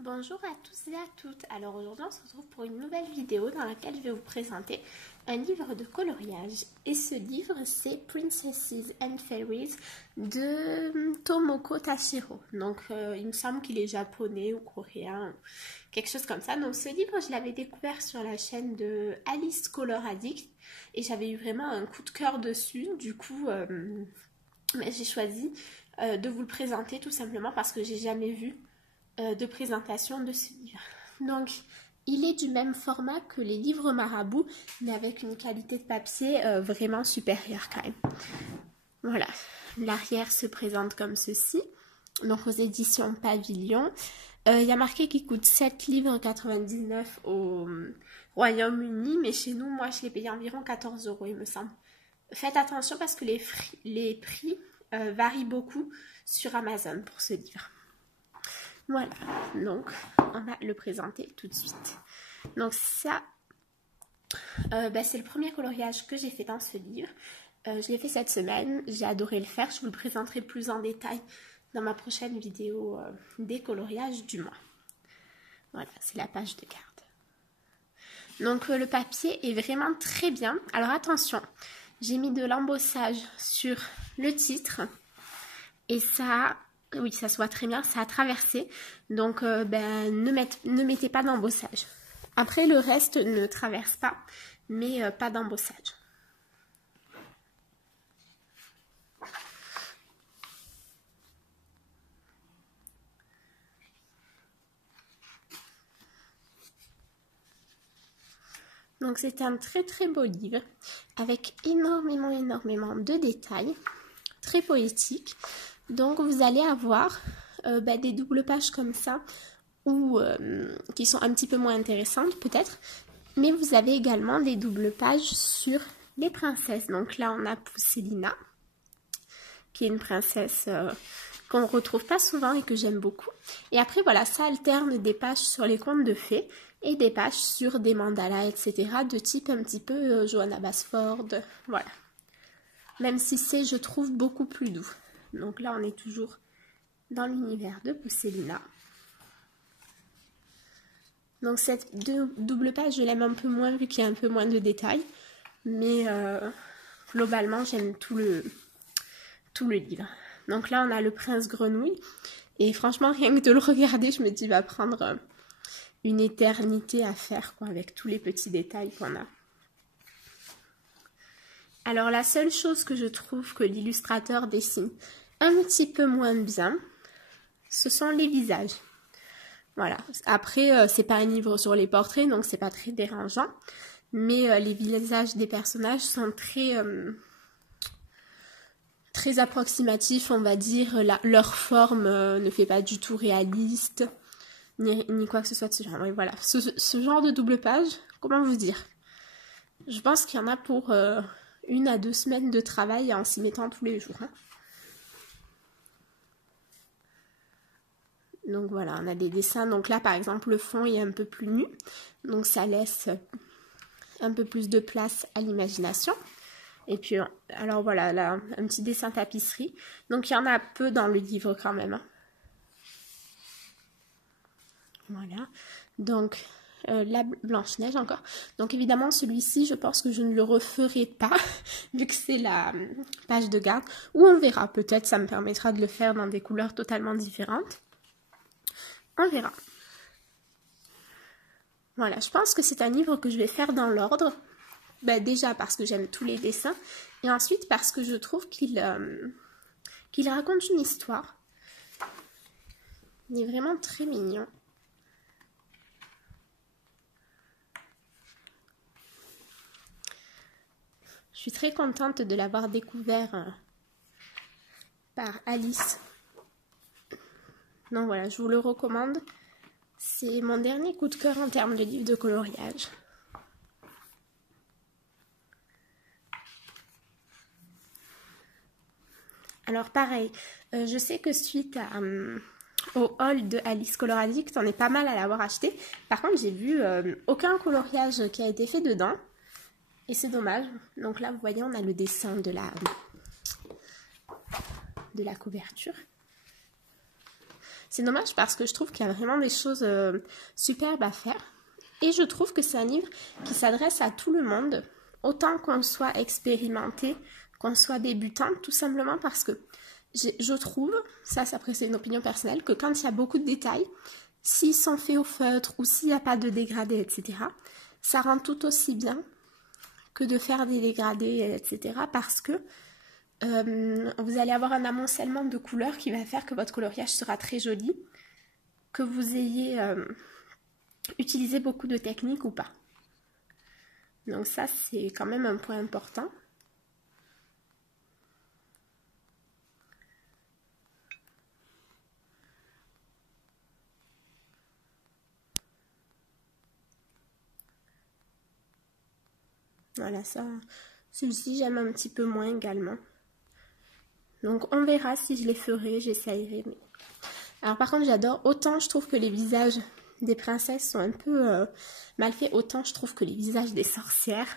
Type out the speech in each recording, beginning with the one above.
Bonjour à tous et à toutes. Alors aujourd'hui on se retrouve pour une nouvelle vidéo dans laquelle je vais vous présenter un livre de coloriage. Et ce livre c'est Princesses and Fairies de Tomoko Tashiro. Donc il me semble qu'il est japonais ou coréen, quelque chose comme ça. Donc ce livre je l'avais découvert sur la chaîne de Alice Color Addict et j'avais eu vraiment un coup de cœur dessus. Du coup j'ai choisi de vous le présenter tout simplement parce que j'ai jamais vu de présentation de ce livre. Donc, il est du même format que les livres Marabout, mais avec une qualité de papier vraiment supérieure quand même. Voilà, l'arrière se présente comme ceci, donc aux éditions Pavillon. Il y a marqué qu'il coûte 7 livres 99 au Royaume-Uni, mais chez nous, moi, je l'ai payé environ 14 € il me semble. Faites attention parce que les prix varient beaucoup sur Amazon pour ce livre. Voilà, donc on va le présenter tout de suite. Donc ça, c'est le premier coloriage que j'ai fait dans ce livre. Je l'ai fait cette semaine, j'ai adoré le faire. Je vous le présenterai plus en détail dans ma prochaine vidéo des coloriages du mois. Voilà, c'est la page de garde. Donc le papier est vraiment très bien. Alors attention, j'ai mis de l'embossage sur le titre et ça... Oui, ça se voit très bien, ça a traversé. Donc, ne mettez pas d'embossage. Après, le reste ne traverse pas, mais pas d'embossage. Donc, c'est un très très beau livre avec énormément de détails, très poétique. Donc, vous allez avoir des doubles pages comme ça, ou qui sont un petit peu moins intéressantes peut-être, mais vous avez également des doubles pages sur les princesses. Donc là on a Pousselina, qui est une princesse qu'on ne retrouve pas souvent et que j'aime beaucoup. Et après voilà, ça alterne des pages sur les contes de fées et des pages sur des mandalas, etc. de type un petit peu Johanna Basford, voilà. Même si c'est, je trouve, beaucoup plus doux. Donc là on est toujours dans l'univers de Pousselina. Donc cette double page, je l'aime un peu moins vu qu'il y a un peu moins de détails. Mais globalement, j'aime tout le livre. Donc là, on a le prince grenouille. Et franchement, rien que de le regarder, je me dis, il va prendre une éternité à faire, quoi, avec tous les petits détails qu'on a. Alors la seule chose que je trouve que l'illustrateur dessine un petit peu moins bien, ce sont les visages. Voilà. Après, c'est pas un livre sur les portraits, donc c'est pas très dérangeant. Mais les visages des personnages sont très approximatifs, on va dire. Leur forme ne fait pas du tout réaliste, ni quoi que ce soit de ce genre. Et voilà. Ce genre de double page, comment vous dire? Je pense qu'il y en a pour 1 à 2 semaines de travail en s'y mettant tous les jours. Hein. Donc voilà, on a des dessins. Donc là, par exemple, le fond est un peu plus nu. Donc ça laisse un peu plus de place à l'imagination. Et puis, alors voilà, là, un petit dessin tapisserie. Donc il y en a peu dans le livre quand même. Hein. Voilà. Donc la Blanche-Neige encore. Donc évidemment, celui-ci, je pense que je ne le referai pas, vu que c'est la page de garde. Ou on verra, peut-être ça me permettra de le faire dans des couleurs totalement différentes. On verra. Voilà, je pense que c'est un livre que je vais faire dans l'ordre. Déjà parce que j'aime tous les dessins. Et ensuite parce que je trouve qu'il raconte une histoire. Il est vraiment très mignon. Je suis très contente de l'avoir découvert par Alice. Donc voilà, je vous le recommande. C'est mon dernier coup de cœur en termes de livre de coloriage. Alors pareil, je sais que suite au haul de Alice Color Addict, on est pas mal à l'avoir acheté. Par contre, j'ai vu aucun coloriage qui a été fait dedans. Et c'est dommage. Donc là, vous voyez, on a le dessin de la couverture. C'est dommage parce que je trouve qu'il y a vraiment des choses superbes à faire. Et je trouve que c'est un livre qui s'adresse à tout le monde, autant qu'on soit expérimenté, qu'on soit débutant, tout simplement parce que je trouve, ça après c'est une opinion personnelle, que quand il y a beaucoup de détails, s'ils sont faits au feutre ou s'il n'y a pas de dégradé, etc., ça rend tout aussi bien que de faire des dégradés, etc., parce que vous allez avoir un amoncellement de couleurs qui va faire que votre coloriage sera très joli, que vous ayez utilisé beaucoup de techniques ou pas. Donc ça, c'est quand même un point important. Voilà, ça, celui-ci, j'aime un petit peu moins également. Donc on verra si je les ferai, j'essayerai. Mais... Alors par contre, j'adore, autant je trouve que les visages des princesses sont un peu mal faits, autant je trouve que les visages des sorcières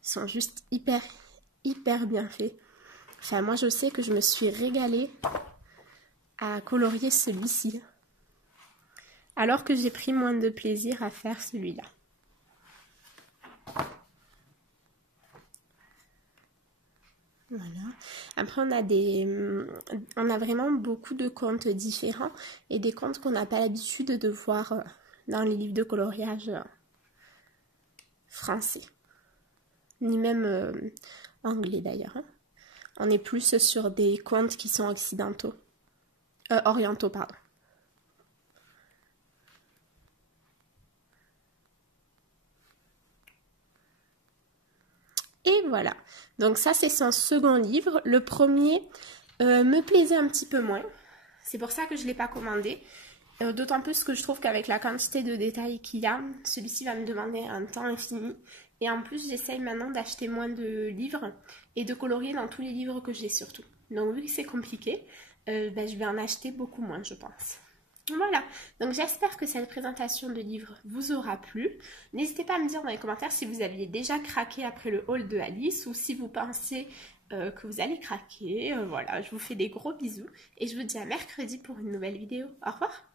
sont juste hyper bien faits. Enfin, moi je sais que je me suis régalée à colorier celui-ci, alors que j'ai pris moins de plaisir à faire celui-là. Voilà. Après, on a vraiment beaucoup de contes différents et des contes qu'on n'a pas l'habitude de voir dans les livres de coloriage français, ni même anglais d'ailleurs. Hein. On est plus sur des contes qui sont orientaux, pardon. Et voilà, donc ça c'est son second livre. Le premier me plaisait un petit peu moins, c'est pour ça que je ne l'ai pas commandé. D'autant plus que je trouve qu'avec la quantité de détails qu'il y a, celui-ci va me demander un temps infini. Et en plus j'essaye maintenant d'acheter moins de livres et de colorier dans tous les livres que j'ai surtout. Donc vu que c'est compliqué, je vais en acheter beaucoup moins je pense. Voilà, donc j'espère que cette présentation de livre vous aura plu. N'hésitez pas à me dire dans les commentaires si vous aviez déjà craqué après le haul de Alice ou si vous pensez que vous allez craquer. Voilà, je vous fais des gros bisous et je vous dis à mercredi pour une nouvelle vidéo. Au revoir!